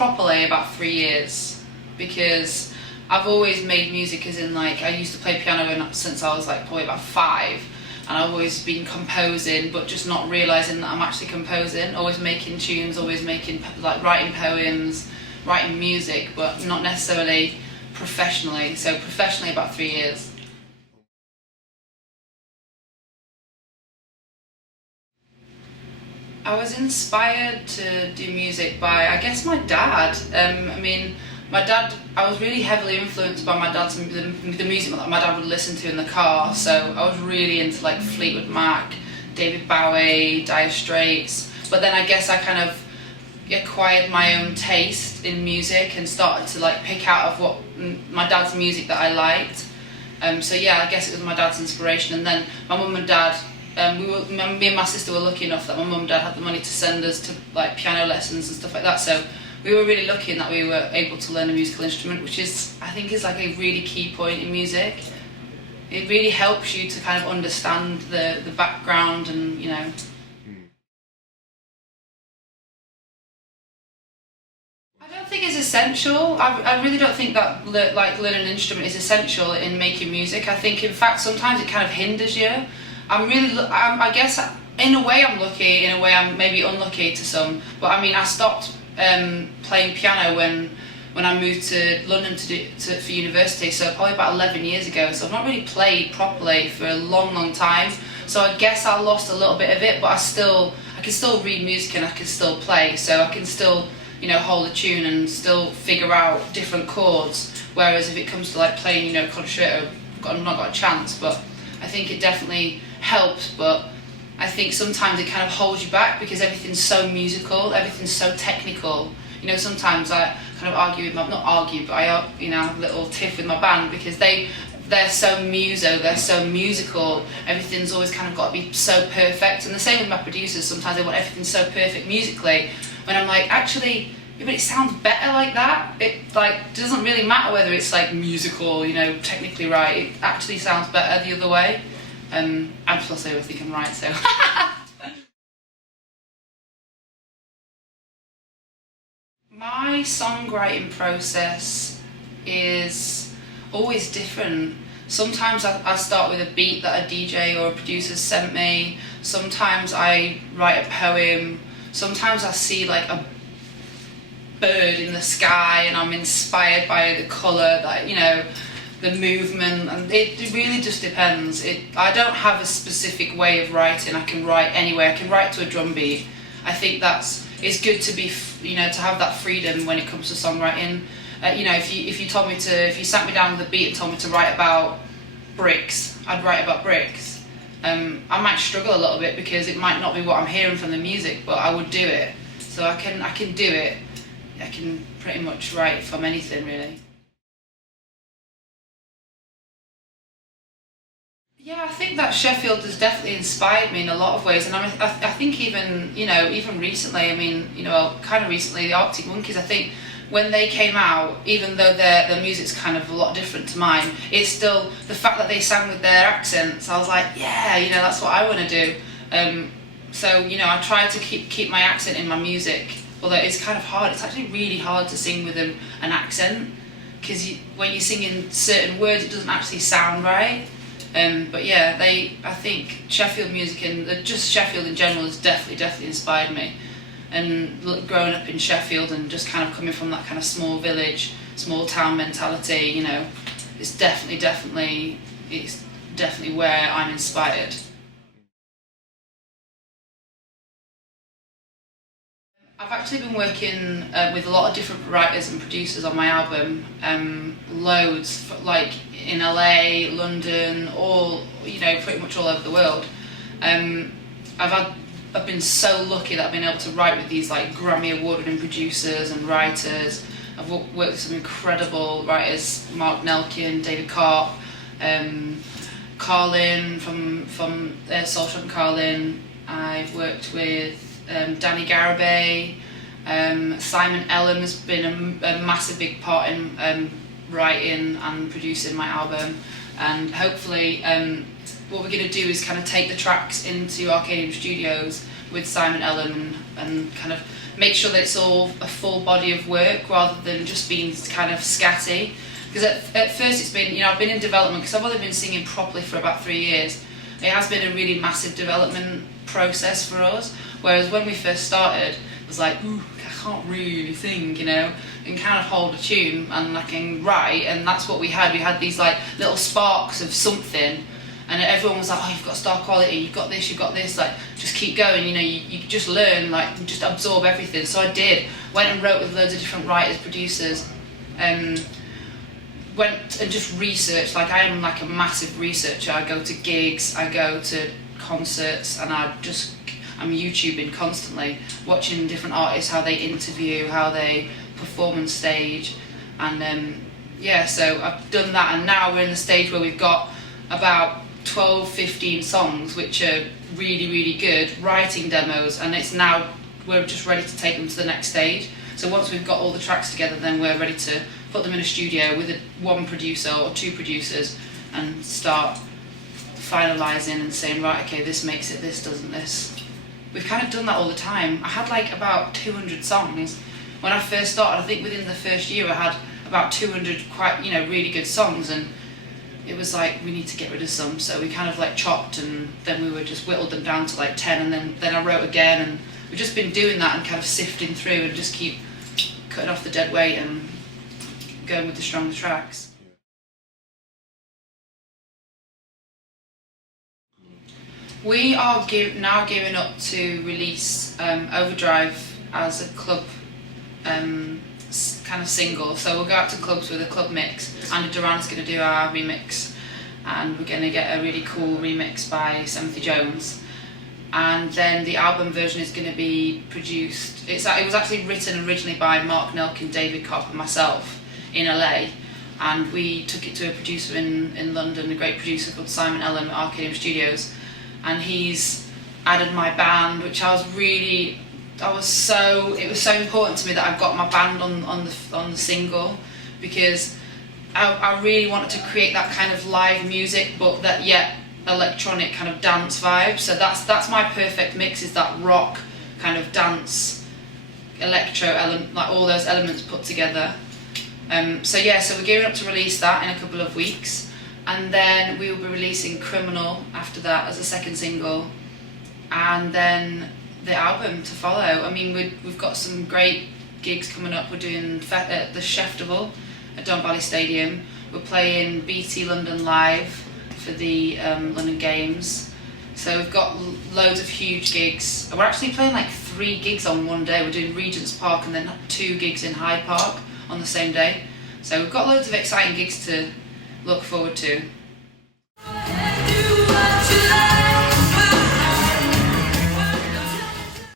properly about 3 years, because I've always made music, as in like I used to play piano since I was like probably about 5, and I've always been composing, but just not realising that I'm actually composing, always making tunes, always making, like, writing poems, writing music, but not necessarily professionally. So professionally about 3 years. I was inspired to do music by, I guess, my dad. My dad, I was really heavily influenced by my dad's, the music that my dad would listen to in the car. So I was really into like Fleetwood Mac, David Bowie, Dire Straits. But then I guess I kind of acquired my own taste in music and started to like pick out of what my dad's music that I liked. So yeah, I guess it was my dad's inspiration. And then my mum and dad, me and my sister were lucky enough that my mum and dad had the money to send us to like piano lessons and stuff like that. So we were really lucky in that we were able to learn a musical instrument, which is, I think, is like a really key point in music. It really helps you to kind of understand the background and, you know. I don't think it's essential. I really don't think that like learning an instrument is essential in making music. I think, in fact, sometimes it kind of hinders you. I guess in a way I'm lucky, in a way I'm maybe unlucky to some. But I mean, I stopped playing piano when I moved to London for university, so probably about 11 years ago. So I've not really played properly for a long time. So I guess I lost a little bit of it, but I can still read music and I can still play. So I can still, you know, hold a tune and still figure out different chords. Whereas if it comes to like playing, you know, concerto, I've not got a chance. But I think it definitely helps. But I think sometimes it kind of holds you back because everything's so musical, everything's so technical. You know, sometimes I kind of argue with not argue, but I, you know, have a little tiff with my band because they're so they're so musical. Everything's always kind of got to be so perfect. And the same with my producers. Sometimes they want everything so perfect musically. When I'm like, actually, yeah, but it sounds better like that. It like doesn't really matter whether it's like musical, you know, technically right. It actually sounds better the other way. And plus I always think I'm right, so. My songwriting process is always different. Sometimes I start with a beat that a DJ or a producer sent me. Sometimes I write a poem. Sometimes I see like a bird in the sky and I'm inspired by the colour, that, you know, the movement, and it really just depends. I don't have a specific way of writing. I can write anyway. I can write to a drum beat. I think it's good to be, you know, to have that freedom when it comes to songwriting. You know, if you sat me down with a beat and told me to write about bricks, I'd write about bricks. I might struggle a little bit because it might not be what I'm hearing from the music, but I would do it. So I can do it. I can pretty much write from anything, really. Yeah, I think that Sheffield has definitely inspired me in a lot of ways, and I think even, you know, even recently, I mean, you know, kind of recently, the Arctic Monkeys, I think when they came out, even though their music's kind of a lot different to mine, it's still, the fact that they sang with their accents, I was like, yeah, you know, that's what I want to do. So, you know, I try to keep my accent in my music, although it's kind of hard. It's actually really hard to sing with an accent, because when you sing in certain words, it doesn't actually sound right. But yeah, I think Sheffield music and just Sheffield in general has definitely inspired me. And growing up in Sheffield and just kind of coming from that kind of small village, small town mentality, you know, it's definitely where I'm inspired. I've actually been working with a lot of different writers and producers on my album, loads, like in LA, London, all, you know, pretty much all over the world. I've been so lucky that I've been able to write with these like Grammy award-winning producers and writers. I've worked with some incredible writers, Mark Nelkin, David Karp, Carlin from Soulshop and Carlin. I've worked with Danny Garibay. Simon Ellen has been a massive big part in writing and producing my album, and hopefully what we're going to do is kind of take the tracks into Arcadium Studios, with Simon Ellen and kind of make sure that it's all a full body of work rather than just being kind of scatty. Because at first it's been, I've been in development because I've only been singing properly for about 3 years. It has been a really massive development process for us, whereas when we first started, it was like, ooh, I can't really sing, and kind of hold a tune and I can write, and that's what we had. We had these like little sparks of something, and everyone was like, oh, you've got star quality, you've got this, like, just keep going, you just learn, like, just absorb everything. So I did, went and wrote with loads of different writers, producers, went and just researched. Like, I am like a massive researcher. I go to gigs, I go to concerts, and I'm YouTubing constantly, watching different artists, how they interview, how they perform on stage, and so I've done that, and now we're in the stage where we've got about 12-15 songs which are really, really good, writing demos, and we're just ready to take them to the next stage. So once we've got all the tracks together, then we're ready to put them in a studio with one producer or 2 producers and start finalising and saying, right, okay, this makes it, this doesn't, this. We've kind of done that all the time. I had like about 200 songs. When I first started, I think within the first year I had about 200 quite, really good songs, and it was like, we need to get rid of some, so we kind of like chopped, and then we were just whittled them down to like 10, and then I wrote again, and we've just been doing that and kind of sifting through and just keep cutting off the dead weight and going with the stronger tracks. We are now gearing up to release Overdrive as a club kind of single. So we'll go out to clubs with a club mix. Andy Duran's going to do our remix, and we're going to get a really cool remix by Timothy Jones. And then the album version is going to be produced. It was actually written originally by Mark Nelkin, David Kopp, and myself in LA. And we took it to a producer in London, a great producer called Simon Ellen at Arcadium Studios. And he's added my band, which it was so important to me that I got my band on the single, because I really wanted to create that kind of live music, but that yet electronic kind of dance vibe. So that's my perfect mix, is that rock kind of dance, electro element, like all those elements put together. So we're gearing up to release that in a couple of weeks. And then we will be releasing Criminal after that as a second single, and then the album to follow. I mean, we've got some great gigs coming up. We're doing the Sheffield at Don Valley Stadium. We're playing BT London Live for the London Games. So we've got loads of huge gigs. We're actually playing like 3 gigs on one day. We're doing Regent's Park and then 2 gigs in Hyde Park on the same day. So we've got loads of exciting gigs to look forward to.